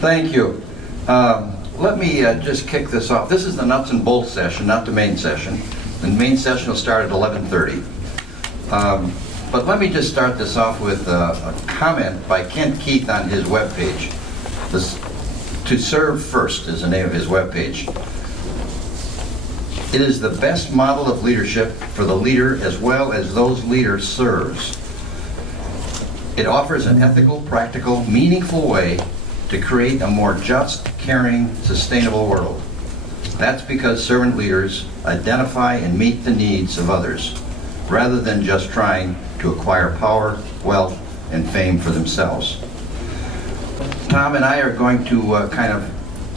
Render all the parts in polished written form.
Thank you. Let me just kick this off. This is the nuts and bolts session, not the main session. The main session will start at 11:30. But let me just start this off with a comment by Kent Keith on his webpage. To Serve First is the name of his webpage. It is the best model of leadership for the leader as well as those leaders serves. It offers an ethical, practical, meaningful way to create a more just, caring, sustainable world. That's because servant leaders identify and meet the needs of others, rather than just trying to acquire power, wealth, and fame for themselves. Tom and I are going to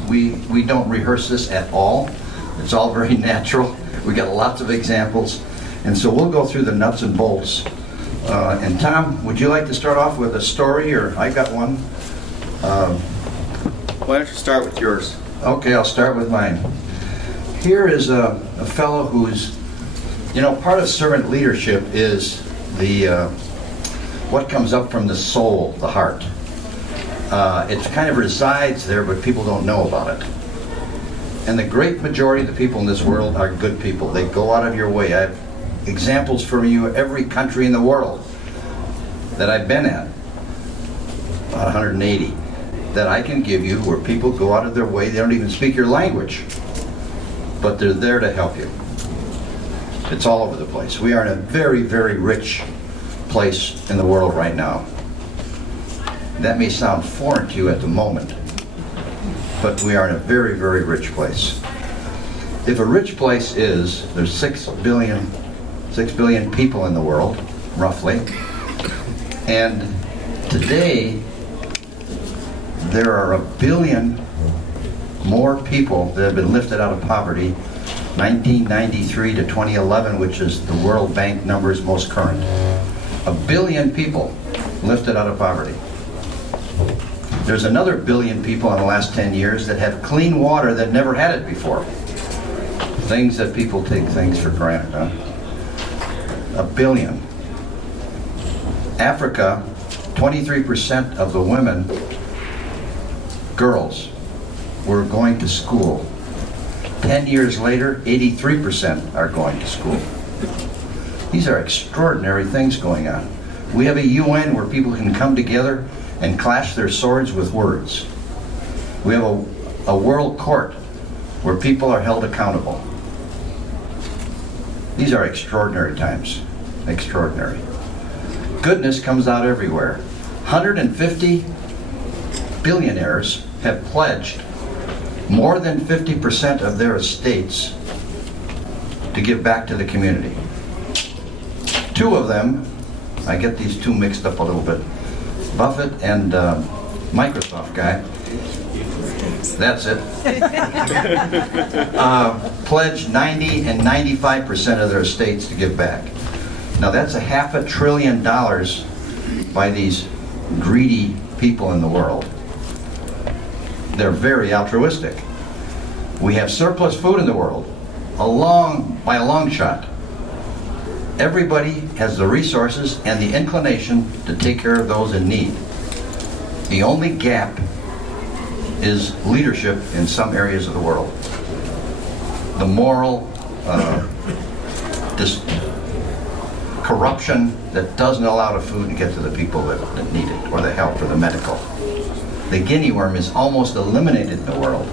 we don't rehearse this at all. It's all very natural. We got lots of examples, and so we'll go through the nuts and bolts. And Tom, would you like to start off with a story, or I got one? Why don't you start with yours? Okay, I'll start with mine. Here is a fellow who's, part of servant leadership is what comes up from the soul, the heart. It kind of resides there, but people don't know about it. And the great majority of the people in this world are good people. They go out of your way. I have examples from every country in the world that I've been at, about 180, that I can give you where people go out of their way. They don't even speak your language, but they're there to help you. It's all over the place. We are in a very, very rich place in the world right now. That may sound foreign to you at the moment, but we are in a very, very rich place. If a rich place is, there's 6 billion people in the world, roughly, and today there are 1 billion more people that have been lifted out of poverty, 1993 to 2011, which is the World Bank numbers most current. 1 billion people lifted out of poverty. There's another 1 billion people in the last 10 years that have clean water that never had it before. Things that people take things for granted, huh? 1 billion. Africa, 23% of the women, girls, were going to school. 10 years later, 83% are going to school. These are extraordinary things going on. We have a UN where people can come together and clash their swords with words. We have a world court where people are held accountable. These are extraordinary times. Extraordinary. Goodness comes out everywhere. 150 billionaires have pledged more than 50% of their estates to give back to the community. 2 of them, I get these 2 mixed up a little bit, Buffett and Microsoft guy, that's it, pledged 90 and 95% of their estates to give back. Now that's $500 billion by these greedy people in the world. They're very altruistic. We have surplus food in the world, by a long shot. Everybody has the resources and the inclination to take care of those in need. The only gap is leadership in some areas of the world. The moral corruption that doesn't allow the food to get to the people that need it, or the help, or the medical. The guinea worm is almost eliminated in the world.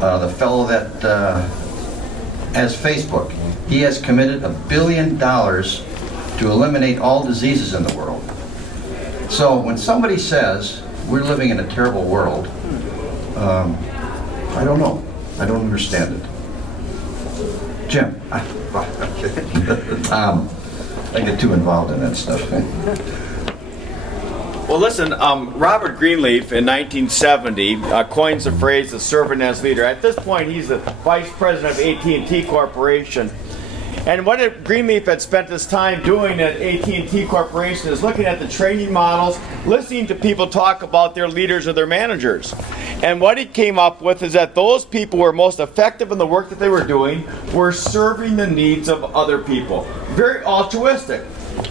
The fellow that has Facebook, he has committed $1 billion to eliminate all diseases in the world. So when somebody says we're living in a terrible world, I don't know. I don't understand it. Jim, Tom, I get too involved in that stuff. Well, listen, Robert Greenleaf in 1970 coins the phrase "the servant as leader." At this point, he's the vice president of AT&T Corporation. And what Greenleaf had spent his time doing at AT&T Corporation is looking at the training models, listening to people talk about their leaders or their managers. And what he came up with is that those people who were most effective in the work that they were doing were serving the needs of other people. Very altruistic.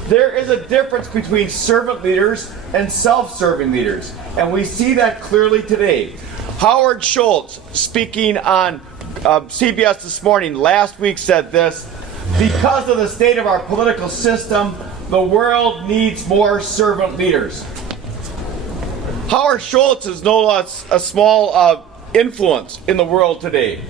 There is a difference between servant leaders and self-serving leaders, and we see that clearly today. Howard Schultz, speaking on CBS this morning, last week said this: because of the state of our political system, the world needs more servant leaders. Howard Schultz is a small influence in the world today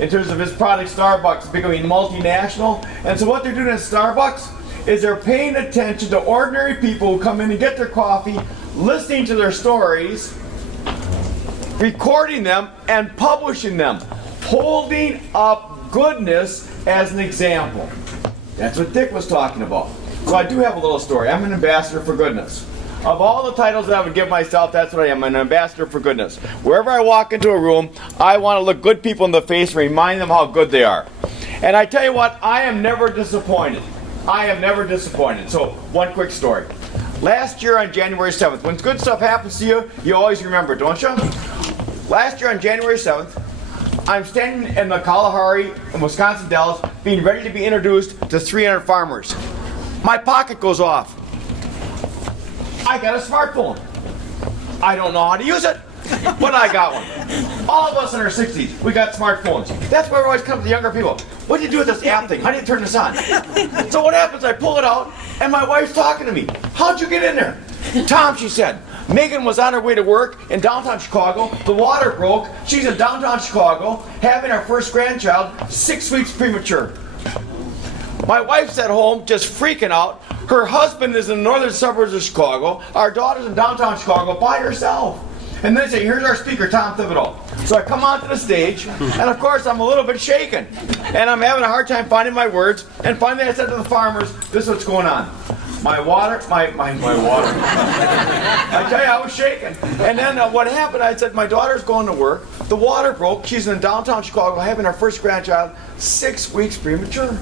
in terms of his product. Starbucks becoming multinational, and so what they're doing at Starbucks is they're paying attention to ordinary people who come in and get their coffee, listening to their stories, recording them, and publishing them, holding up goodness as an example. That's what Dick was talking about. So I do have a little story. I'm an ambassador for goodness. Of all the titles that I would give myself, that's what I am, an ambassador for goodness. Wherever I walk into a room, I want to look good people in the face and remind them how good they are. And I tell you what, I am never disappointed. I am never disappointed. So, one quick story. Last year on January 7th, when good stuff happens to you, you always remember, don't you? Last year on January 7th, I'm standing in the Kalahari in Wisconsin Dells, being ready to be introduced to 300 farmers. My pocket goes off. I got a smartphone. I don't know how to use it, but I got one. All of us in our 60s, we got smartphones. That's where we always come to the younger people. What do you do with this app thing? How do you turn this on? So what happens, I pull it out, and my wife's talking to me. How'd you get in there? Tom, she said. Megan was on her way to work in downtown Chicago. The water broke. She's in downtown Chicago, having her first grandchild, 6 weeks premature. My wife's at home, just freaking out. Her husband is in the northern suburbs of Chicago. Our daughter's in downtown Chicago by herself. And then say, here's our speaker, Tom Thibodeau. So I come onto the stage, and of course I'm a little bit shaken. And I'm having a hard time finding my words. And finally I said to the farmers, this is what's going on. My water. I tell you, I was shaking. And then what happened, I said, my daughter's going to work. The water broke. She's in downtown Chicago having her first grandchild, 6 weeks premature.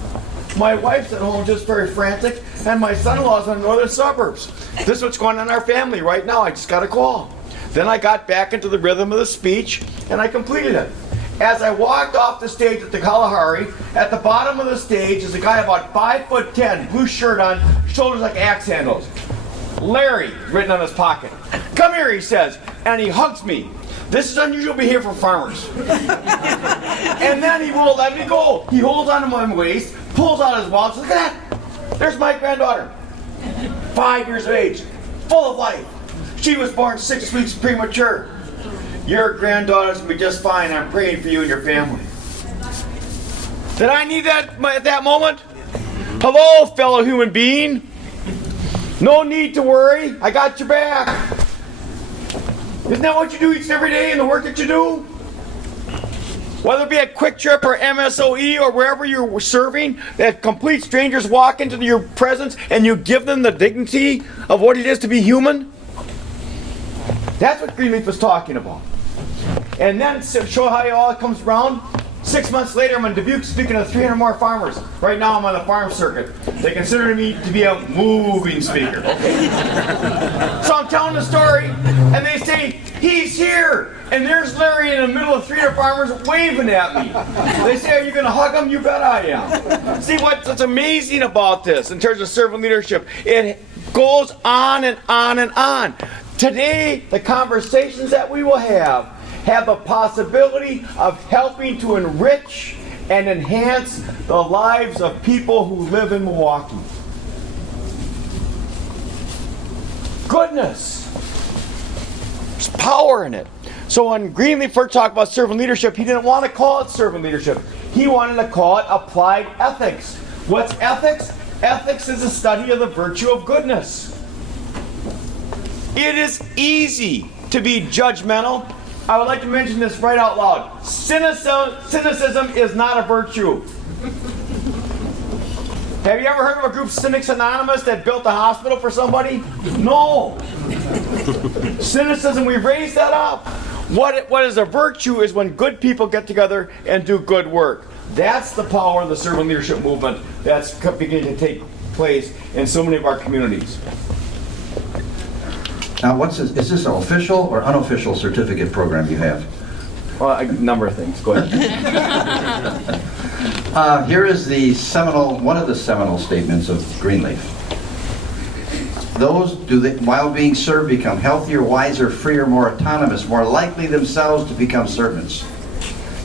My wife's at home just very frantic, and my son-in-law's in the northern suburbs. This is what's going on in our family right now. I just got a call. Then I got back into the rhythm of the speech, and I completed it. As I walked off the stage at the Kalahari, at the bottom of the stage is a guy about 5'10", blue shirt on, shoulders like axe handles. Larry, written on his pocket. Come here, he says, and he hugs me. This is unusual behavior for farmers. And then he won't let me go. He holds onto my waist, pulls out his wallet, says, look at that. There's my granddaughter. 5 years of age, full of life. She was born 6 weeks premature. Your granddaughter's going to be just fine. I'm praying for you and your family. Did I need that at that moment? Hello, fellow human being. No need to worry. I got your back. Isn't that what you do each and every day in the work that you do? Whether it be at Quick Trip or MSOE or wherever you're serving, that complete strangers walk into your presence and you give them the dignity of what it is to be human? That's what Greenleaf was talking about. And then to show how it all comes around, 6 months later I'm in Dubuque speaking to 300 more farmers. Right now I'm on the farm circuit. They consider me to be a moving speaker. Okay. So I'm telling the story, and they say, he's here! And there's Larry in the middle of 300 farmers waving at me. They say, are you going to hug him? You bet I am. See what's amazing about this in terms of servant leadership? It goes on and on and on. Today, the conversations that we will have the possibility of helping to enrich and enhance the lives of people who live in Milwaukee. Goodness. There's power in it. So when Greenleaf first talked about servant leadership, he didn't want to call it servant leadership. He wanted to call it applied ethics. What's ethics? Ethics is a study of the virtue of goodness. It is easy to be judgmental. I would like to mention this right out loud. Cynicism is not a virtue. Have you ever heard of a group, Cynics Anonymous, that built a hospital for somebody? No. Cynicism, we raised that up. What is a virtue is when good people get together and do good work. That's the power of the servant leadership movement that's beginning to take place in so many of our communities. Now, is this an official or unofficial certificate program you have? Well, a number of things. Go ahead. Here is one of the seminal statements of Greenleaf. while being served, become healthier, wiser, freer, more autonomous, more likely themselves to become servants.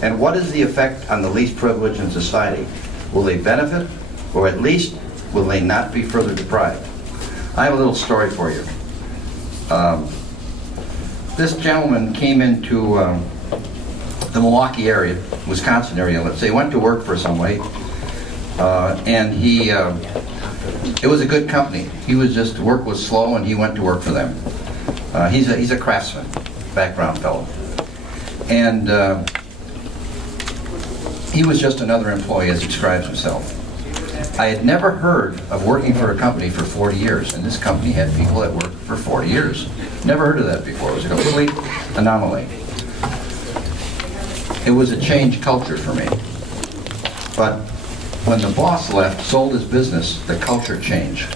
And what is the effect on the least privileged in society? Will they benefit, or at least will they not be further deprived? I have a little story for you. This gentleman came into the Milwaukee area, Wisconsin area, let's say, went to work for somebody, and it was a good company. He was just, work was slow, and he went to work for them. He's a craftsman, background fellow. And he was just another employee, as he describes himself. I had never heard of working for a company for 40 years, and this company had people that worked for 40 years. Never heard of that before. It was a complete anomaly. It was a changed culture for me. But when the boss left, sold his business, the culture changed.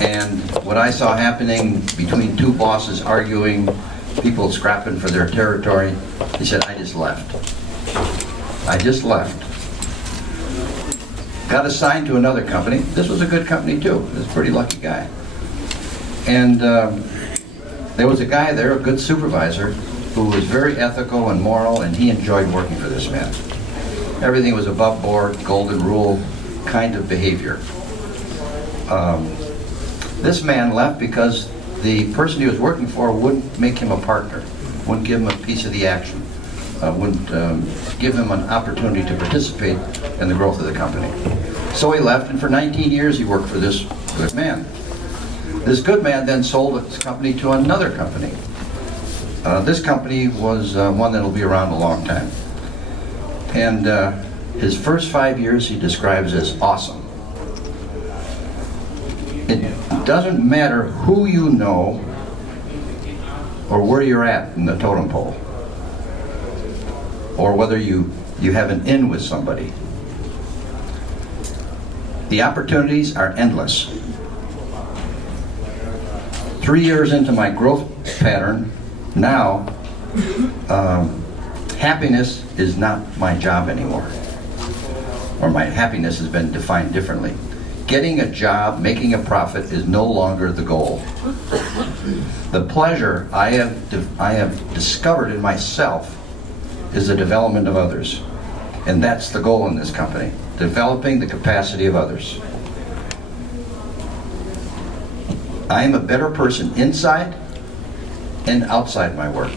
And what I saw happening between two bosses arguing, people scrapping for their territory, he said, I just left. I just left. Got assigned to another company. This was a good company too. He was a pretty lucky guy. And there was a guy there, a good supervisor, who was very ethical and moral, and he enjoyed working for this man. Everything was above board, golden rule kind of behavior. This man left because the person he was working for wouldn't make him a partner, wouldn't give him a piece of the action, wouldn't give him an opportunity to participate in the growth of the company. So he left, and for 19 years he worked for this good man. This good man then sold his company to another company. This company was one that'll be around a long time. And his first 5 years he describes as awesome. It doesn't matter who you know or where you're at in the totem pole, or whether you have an in with somebody. The opportunities are endless. 3 years into my growth pattern, now happiness is not my job anymore, or my happiness has been defined differently. Getting a job, making a profit is no longer the goal. The pleasure I have discovered in myself is the development of others. And that's the goal in this company, developing the capacity of others. I am a better person inside and outside my work.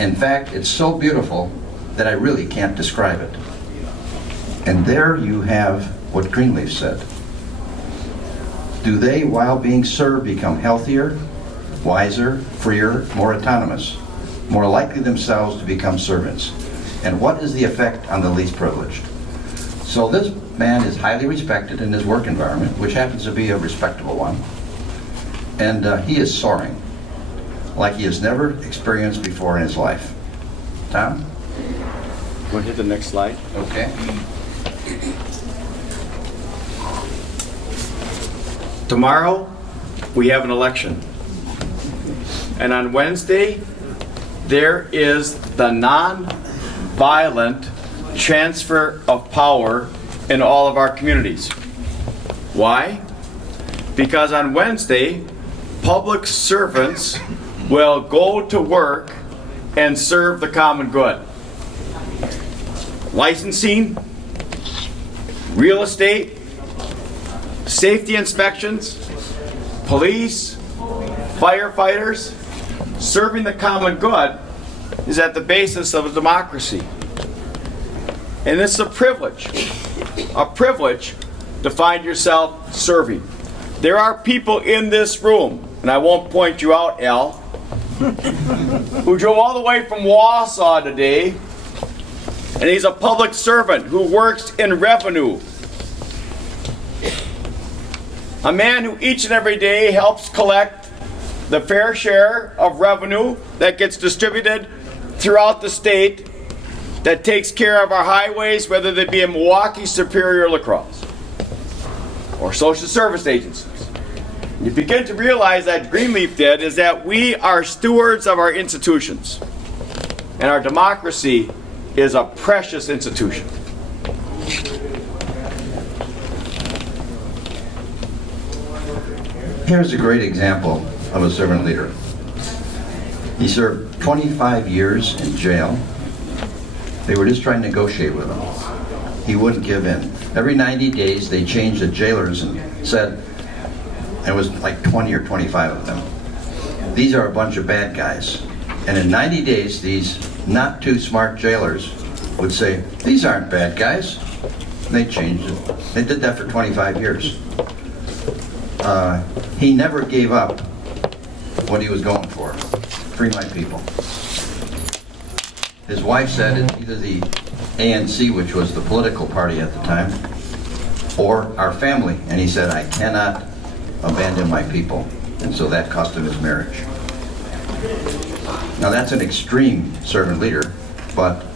In fact, it's so beautiful that I really can't describe it. And there you have what Greenleaf said. Do they, while being served, become healthier, wiser, freer, more autonomous, more likely themselves to become servants? And what is the effect on the least privileged? So this man is highly respected in his work environment, which happens to be a respectable one. And he is soaring like he has never experienced before in his life. Tom? Want to hit the next slide? Okay. Tomorrow, we have an election. And on Wednesday, there is the non-violent transfer of power in all of our communities. Why? Because on Wednesday, public servants will go to work and serve the common good. Licensing, real estate, safety inspections, police, firefighters, serving the common good is at the basis of a democracy. And it's a privilege to find yourself serving. There are people in this room, and I won't point you out, Al, who drove all the way from Wausau today, and he's a public servant who works in revenue. A man who each and every day helps collect the fair share of revenue that gets distributed throughout the state, that takes care of our highways, whether they be in Milwaukee, Superior, or La Crosse, or social service agencies. You begin to realize that Greenleaf did is that we are stewards of our institutions, and our democracy is a precious institution. Here's a great example of a servant leader. He served 25 years in jail. They were just trying to negotiate with him. He wouldn't give in. Every 90 days they changed the jailers and said, and it was like 20 or 25 of them, these are a bunch of bad guys. And in 90 days, these not too smart jailers would say, these aren't bad guys. And they changed it. They did that for 25 years. He never gave up what he was going for. Free my people. His wife said it's either the ANC, which was the political party at the time, or our family. And he said, I cannot abandon my people. And so that cost him his marriage. Now that's an extreme servant leader, but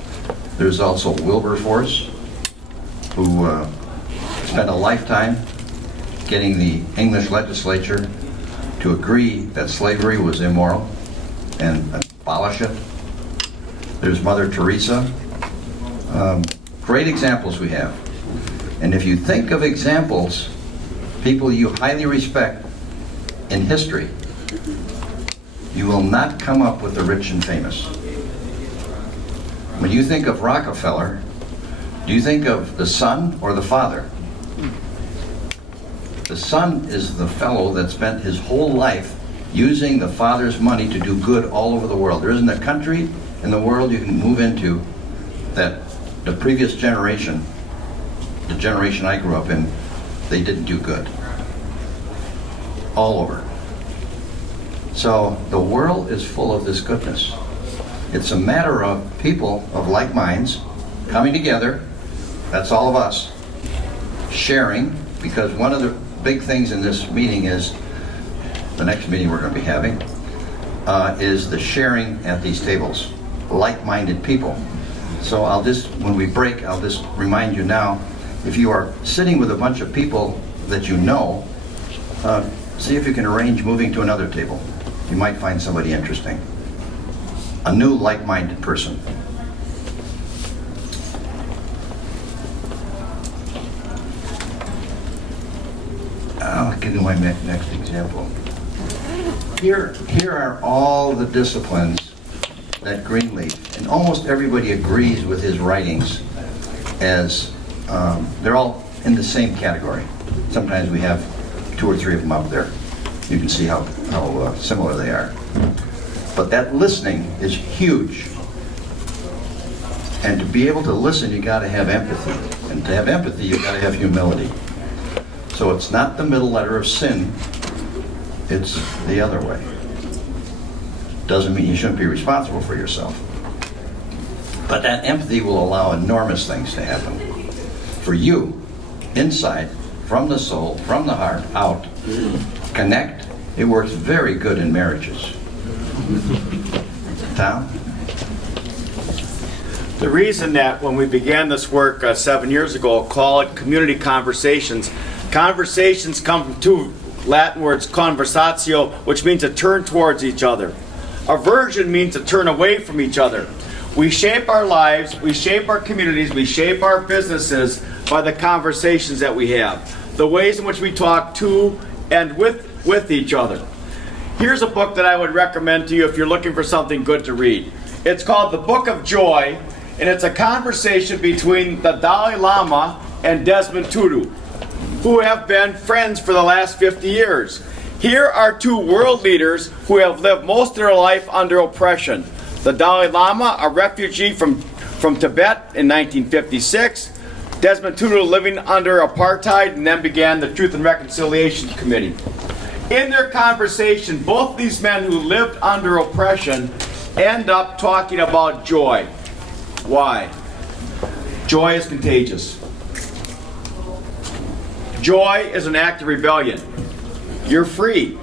there's also Wilberforce, who spent a lifetime getting the English legislature to agree that slavery was immoral and abolish it. There's Mother Teresa. Great examples we have. And if you think of examples, people you highly respect in history, you will not come up with the rich and famous. When you think of Rockefeller, do you think of the son or the father? The son is the fellow that spent his whole life using the father's money to do good all over the world. There isn't a country in the world you can move into that the previous generation, the generation I grew up in, they didn't do good. All over. So the world is full of this goodness. It's a matter of people of like minds coming together, that's all of us, sharing, because one of the big things in this meeting is, the next meeting we're going to be having, is the sharing at these tables. Like-minded people. So I'll just, when we break, I'll just remind you now, if you are sitting with a bunch of people that you know, see if you can arrange moving to another table. You might find somebody interesting. A new like-minded person. I'll give you my next example. Here are all the disciplines that Greenleaf, and almost everybody agrees with his writings as, they're all in the same category. Sometimes we have 2 or 3 of them up there. You can see how similar they are. But that listening is huge. And to be able to listen, you got to have empathy. And to have empathy, you got to have humility. So it's not the middle letter of sin, it's the other way. Doesn't mean you shouldn't be responsible for yourself. But that empathy will allow enormous things to happen. For you, inside, from the soul, from the heart, out, connect. It works very good in marriages. Tom? The reason that when we began this work 7 years ago, call it community conversations. Conversations come from 2 Latin words, conversatio, which means to turn towards each other. Aversion means to turn away from each other. We shape our lives, we shape our communities, we shape our businesses by the conversations that we have. The ways in which we talk to and with each other. Here's a book that I would recommend to you if you're looking for something good to read. It's called The Book of Joy, and it's a conversation between the Dalai Lama and Desmond Tutu, who have been friends for the last 50 years. Here are 2 world leaders who have lived most of their life under oppression. The Dalai Lama, a refugee from Tibet in 1956, Desmond Tutu living under apartheid, and then began the Truth and Reconciliation Committee. In their conversation, both these men who lived under oppression end up talking about joy. Why? Joy is contagious. Joy is an act of rebellion. You're free.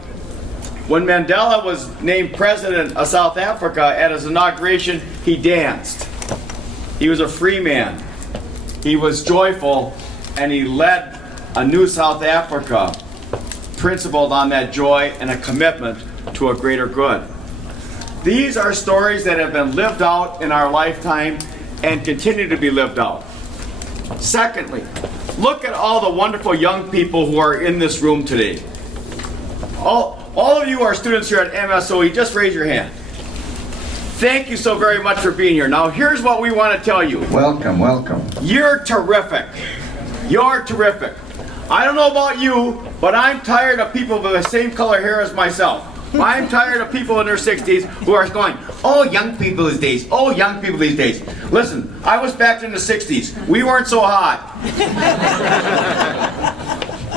When Mandela was named president of South Africa at his inauguration, he danced. He was a free man. He was joyful, and he led a new South Africa, principled on that joy and a commitment to a greater good. These are stories that have been lived out in our lifetime and continue to be lived out. Secondly, look at all the wonderful young people who are in this room today. All of you are students here at MSOE. Just raise your hand. Thank you so very much for being here. Now, here's what we want to tell you. Welcome, welcome. You're terrific. You're terrific. I don't know about you, but I'm tired of people with the same color hair as myself. I'm tired of people in their 60s who are going, oh, young people these days. Oh, young people these days. Listen, I was back in the 60s. We weren't so hot.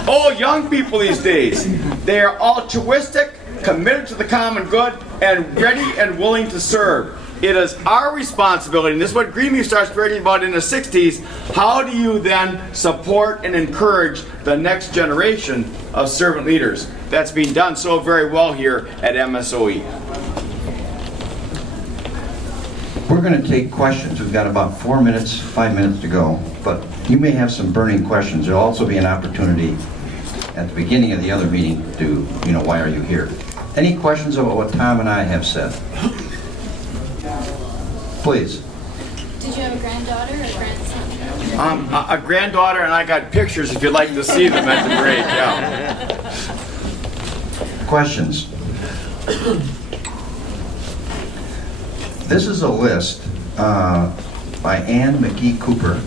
Oh, young people these days. They are altruistic, committed to the common good, and ready and willing to serve. It is our responsibility, and this is what Greenleaf starts writing about in the 60s. How do you then support and encourage the next generation of servant leaders? That's being done so very well here at MSOE. We're going to take questions. We've got about 5 minutes to go, but you may have some burning questions. There'll also be an opportunity at the beginning of the other meeting to, why are you here? Any questions about what Tom and I have said? Please. Did you have a granddaughter or a grandson? A granddaughter, and I got pictures if you'd like to see them at the break. Yeah. Questions? This is a list by Ann McGee Cooper,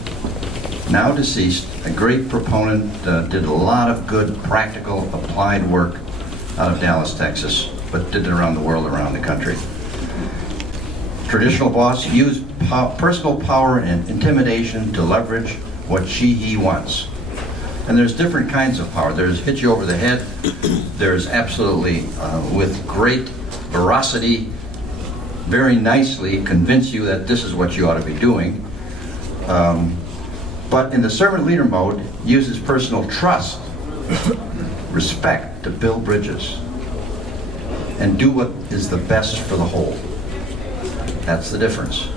now deceased, a great proponent, did a lot of good practical applied work out of Dallas, Texas, but did it around the world, around the country. Traditional boss used personal power and intimidation to leverage what he wants. And there's different kinds of power. There's hit you over the head. There's absolutely, with great veracity, very nicely convince you that this is what you ought to be doing. But in the servant leader mode, uses personal trust, respect to build bridges, and do what is the best for the whole. That's the difference.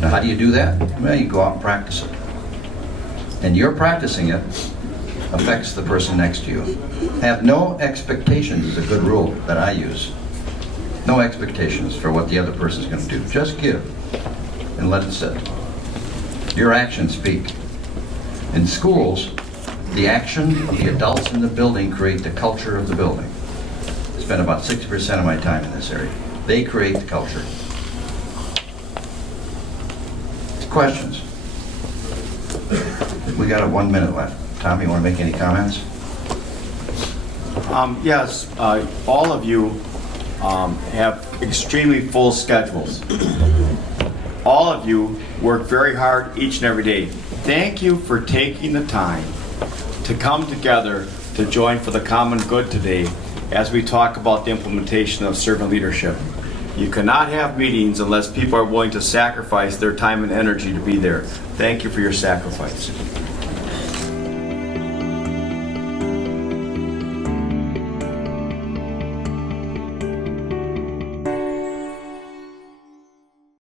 Now, how do you do that? Well, you go out and practice it. And your practicing it affects the person next to you. Have no expectations is a good rule that I use. No expectations for what the other person's going to do. Just give and let it sit. Your actions speak. In schools, the action of the adults in the building create the culture of the building. I spend about 60% of my time in this area. They create the culture. Questions? We got 1 minute left. Tom, you want to make any comments? Yes, all of you have extremely full schedules. All of you work very hard each and every day. Thank you for taking the time to come together to join for the common good today as we talk about the implementation of servant leadership. You cannot have meetings unless people are willing to sacrifice their time and energy to be there. Thank you for your sacrifice.